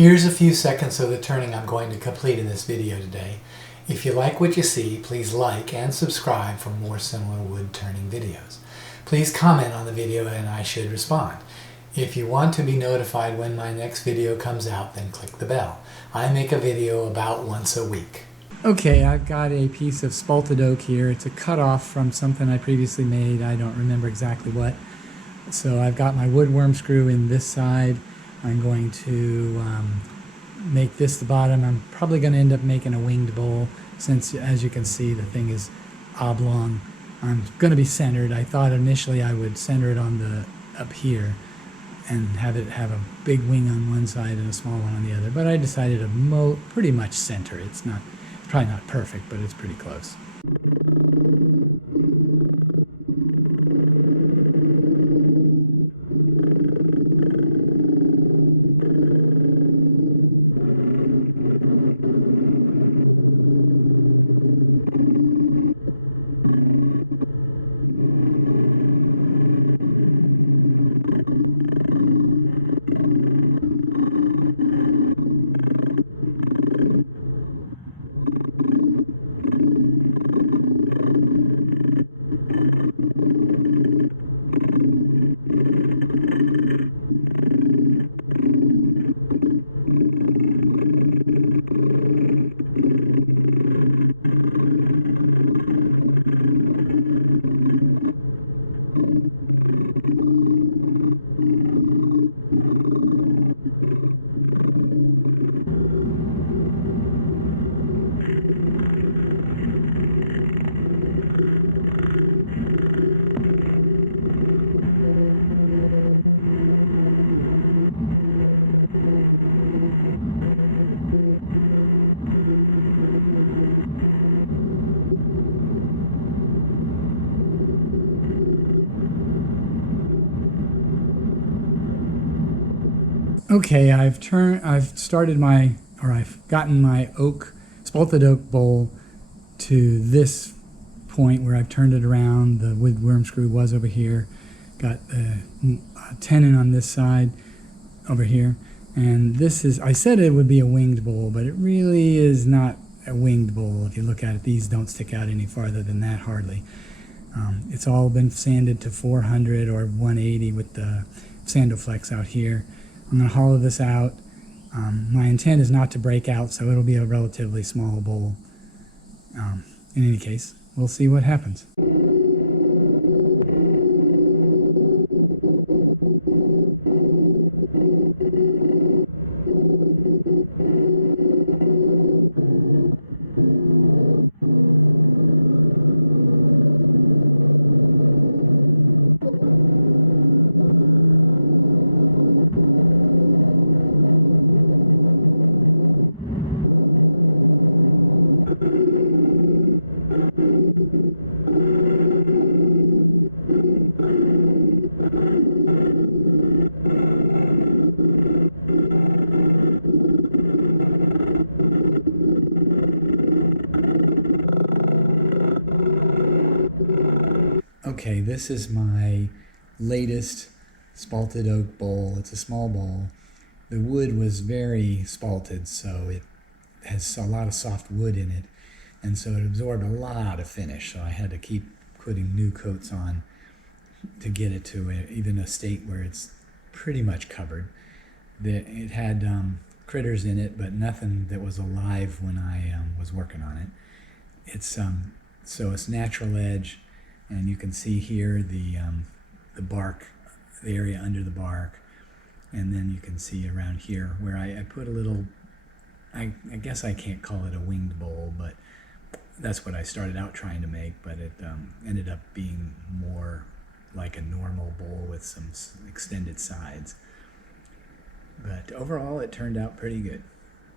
Here's a few seconds of the turning I'm going to complete in this video today. If you like what you see, please like and subscribe for more similar wood turning videos. Please comment on the video and I should respond. If you want to be notified when my next video comes out, then click the bell. I make a video about once a week. Okay, I've got a piece of spalted oak here. It's a cutoff from something I previously made. I don't remember exactly what. So I've got my wood worm screw in this side. I'm going to make this the bottom. I'm probably going to end up making a winged bowl since, as you can see, the thing is oblong. I'm going to be centered. I thought initially I would center it on the up here and have it have a big wing on one side and a small one on the other. But I decided to pretty much center it. It's probably not perfect, but it's pretty close. Okay, I've gotten my spalted oak bowl to this point where I've turned it around. The wood worm screw was over here. Got a tenon on this side over here. And this is, I said it would be a winged bowl, but it really is not a winged bowl. If you look at it, these don't stick out any farther than that, hardly. It's all been sanded to 400 or 180 with the Sandoflex out here. I'm going to hollow this out. My intent is not to break out, so it'll be a relatively small bowl. In any case, we'll see what happens. Okay, this is my latest spalted oak bowl. It's a small bowl. The wood was very spalted, so it has a lot of soft wood in it, and so it absorbed a lot of finish, so I had to keep putting new coats on to get it to even a state where it's pretty much covered. It had critters in it, but nothing that was alive when I was working on it. So it's natural edge. And you can see here the bark, the area under the bark, and then you can see around here where I put a little, I guess I can't call it a winged bowl, but that's what I started out trying to make, but it ended up being more like a normal bowl with some extended sides. But overall it turned out pretty good.